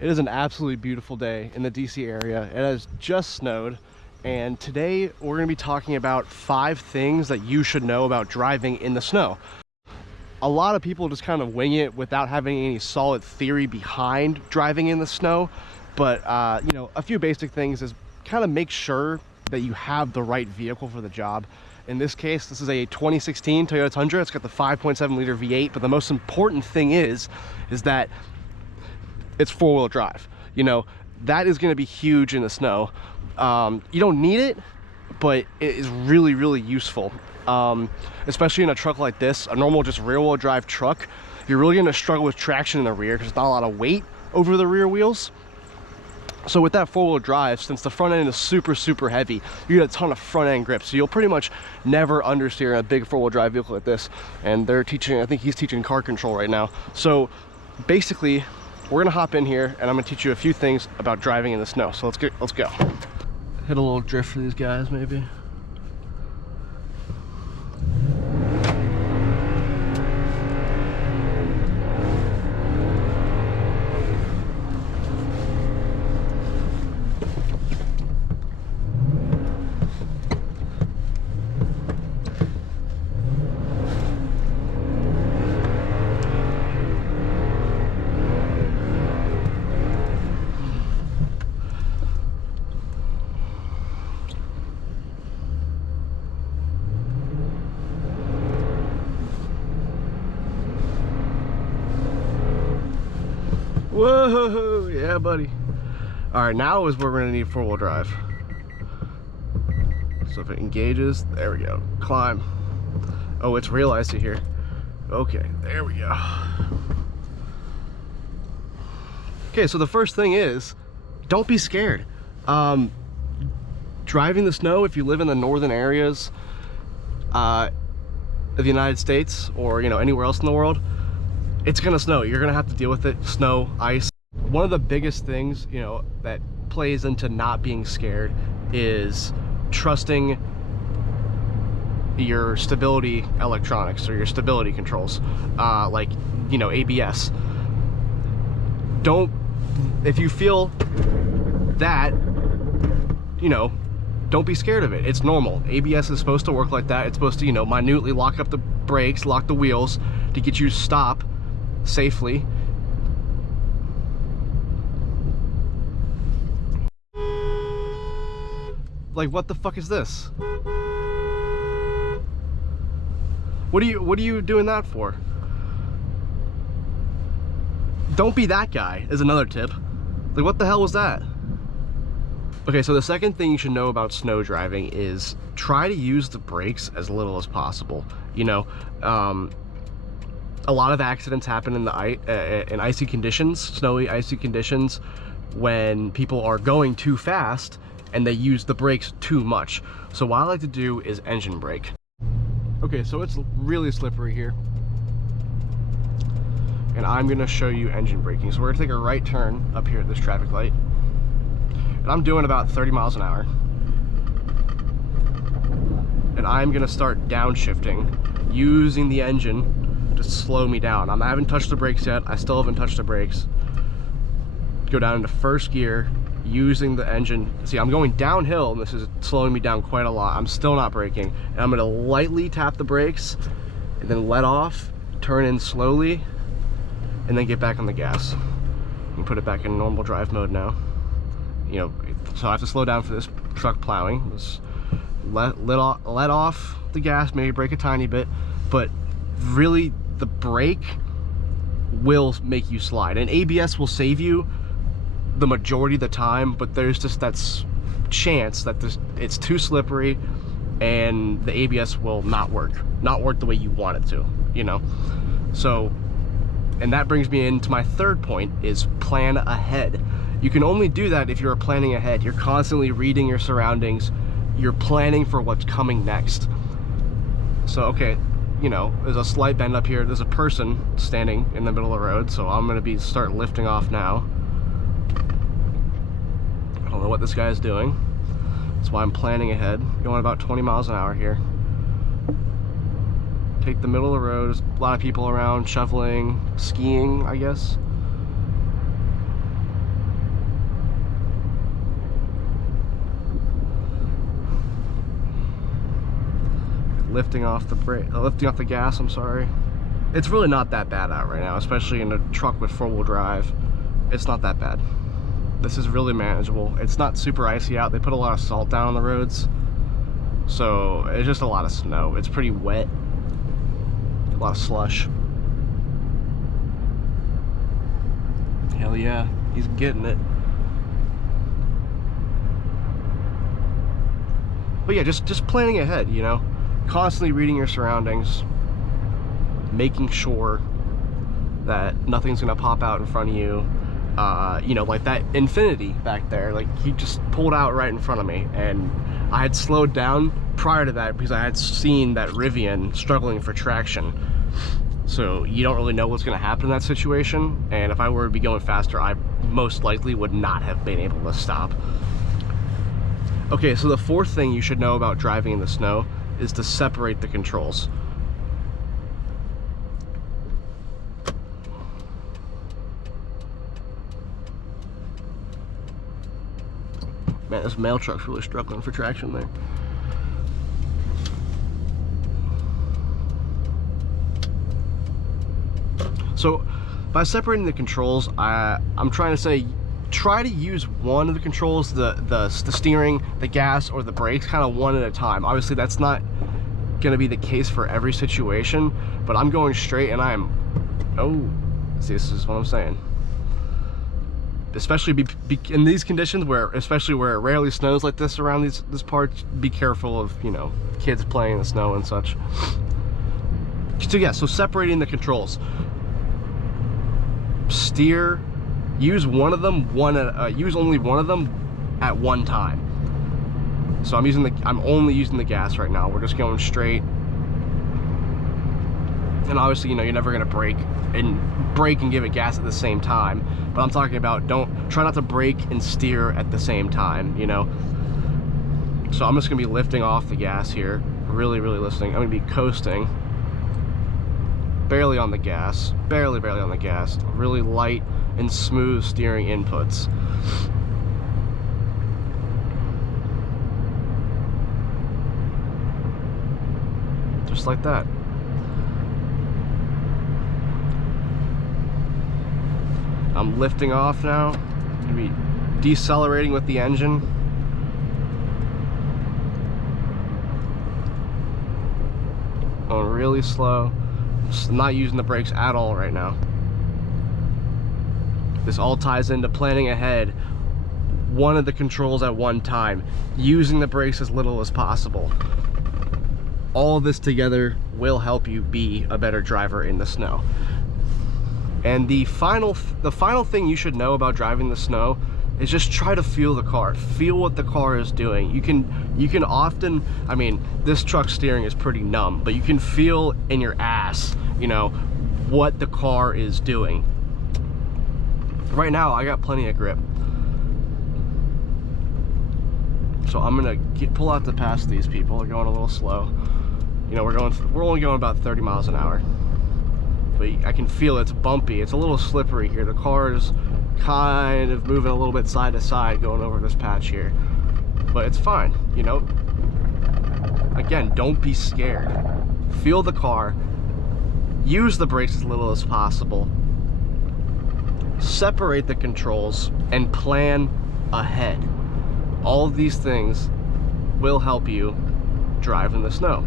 It is an absolutely beautiful day in the DC area. It has just snowed, and today we're going to be talking about 5 things that you should know about driving in the snow. A lot of people just kind of wing it without having any solid theory behind driving in the snow, but you know, a few basic things is kind of make sure that you have the right vehicle for the job. In this case, this is a 2016 Toyota Tundra. It's got the 5.7 liter V8, but the most important thing is that it's 4-wheel drive. You know, that is going to be huge in the snow. You don't need it, but it is really, really useful. Especially in a truck like this, a normal just rear-wheel drive truck, you're really going to struggle with traction in the rear because there's not a lot of weight over the rear wheels. So with that 4-wheel drive, since the front end is super, super heavy, you get a ton of front end grip. So you'll pretty much never understeer in a big 4-wheel drive vehicle like this. And they're teaching, I think he's teaching car control right now. So basically, we're gonna hop in here and I'm gonna teach you a few things about driving in the snow. So let's go. Hit a little drift for these guys, maybe. Whoa, yeah, buddy. All right, now is where we're gonna need 4-wheel drive. So if it engages, there we go. Climb. Oh, it's realized it here. Okay, there we go. Okay, so the first thing is, don't be scared. Driving the snow, if you live in the northern areas of the United States, or you know, anywhere else in the world, it's gonna snow. You're gonna have to deal with it. Snow, ice. One of the biggest things, you know, that plays into not being scared is trusting your stability electronics or your stability controls, like, you know, ABS. If you feel that, you know, don't be scared of it. It's normal. ABS is supposed to work like that. It's supposed to, you know, minutely lock up the brakes, lock the wheels to get you to stop safely. Like, what the fuck is this? What are you doing that for? Don't be that guy is another tip. Like, what the hell was that? Okay, so the second thing you should know about snow driving is try to use the brakes as little as possible. You know, a lot of accidents happen in in icy conditions, snowy, icy conditions, when people are going too fast and they use the brakes too much. So what I like to do is engine brake. Okay, so it's really slippery here, and I'm gonna show you engine braking. So we're gonna take a right turn up here at this traffic light, and I'm doing about 30 miles an hour. And I'm gonna start downshifting, using the engine to slow me down. I haven't touched the brakes yet. I still haven't touched the brakes. Go down into first gear, using the engine. See, I'm going downhill and this is slowing me down quite a lot. I'm still not braking. And I'm gonna lightly tap the brakes and then let off, turn in slowly, and then get back on the gas. And put it back in normal drive mode now. You know, so I have to slow down for this truck plowing. Just let off the gas, maybe brake a tiny bit, but really the brake will make you slide. And ABS will save you the majority of the time, but there's just that chance that it's too slippery and the ABS will not work the way you want it to, you know. So, and that brings me into my third point, is plan ahead. You can only do that if you're planning ahead. You're constantly reading your surroundings, you're planning for what's coming next. So okay, you know, there's a slight bend up here, there's a person standing in the middle of the road, so I'm gonna start lifting off now. I don't know what this guy is doing. That's why I'm planning ahead. Going about 20 miles an hour here. Take the middle of the road. There's a lot of people around shoveling, skiing, I guess. lifting off the gas, I'm sorry. It's really not that bad out right now, especially in a truck with 4-wheel drive. It's not that bad. This is really manageable. It's not super icy out. They put a lot of salt down on the roads, so it's just a lot of snow. It's pretty wet, a lot of slush. Hell yeah, he's getting it. But yeah, just planning ahead, you know, constantly reading your surroundings, making sure that nothing's gonna pop out in front of you. You know, like that Infiniti back there, like he just pulled out right in front of me, and I had slowed down prior to that because I had seen that Rivian struggling for traction. So you don't really know what's gonna happen in that situation, and if I were to be going faster, I most likely would not have been able to stop. Okay, so the fourth thing you should know about driving in the snow is to separate the controls. Man, this mail truck's really struggling for traction there. So by separating the controls, I'm trying to say, try to use one of the controls, the steering, the gas, or the brakes, kind of one at a time. Obviously that's not going to be the case for every situation, but I'm going straight and see, this is what I'm saying. Especially in these conditions especially where it rarely snows like this around this part, be careful of, you know, kids playing in the snow and such. So yeah, so separating the controls. Steer, use one of them, use only one of them at one time. So I'm only using the gas right now. We're just going straight. And obviously, you know, you're never gonna brake and give it gas at the same time. But I'm talking about try not to brake and steer at the same time, you know. So I'm just gonna be lifting off the gas here, really listening. I'm gonna be coasting, barely on the gas, barely on the gas, really light and smooth steering inputs. Just like that. I'm lifting off now. I'm gonna be decelerating with the engine. Going really slow. Just not using the brakes at all right now. This all ties into planning ahead, one of the controls at one time, using the brakes as little as possible. All of this together will help you be a better driver in the snow. And the final thing you should know about driving the snow is just try to feel the car. Feel what the car is doing. You can often, I mean, this truck steering is pretty numb, but you can feel in your ass, you know, what the car is doing. Right now, I got plenty of grip. So I'm gonna pull out to pass these people. They're going a little slow. You know, we're only going about 30 miles an hour. But I can feel it's bumpy. It's a little slippery here. The car is kind of moving a little bit side to side going over this patch here. But it's fine, you know. Again, don't be scared. Feel the car. Use the brakes as little as possible. Separate the controls and plan ahead. All of these things will help you drive in the snow.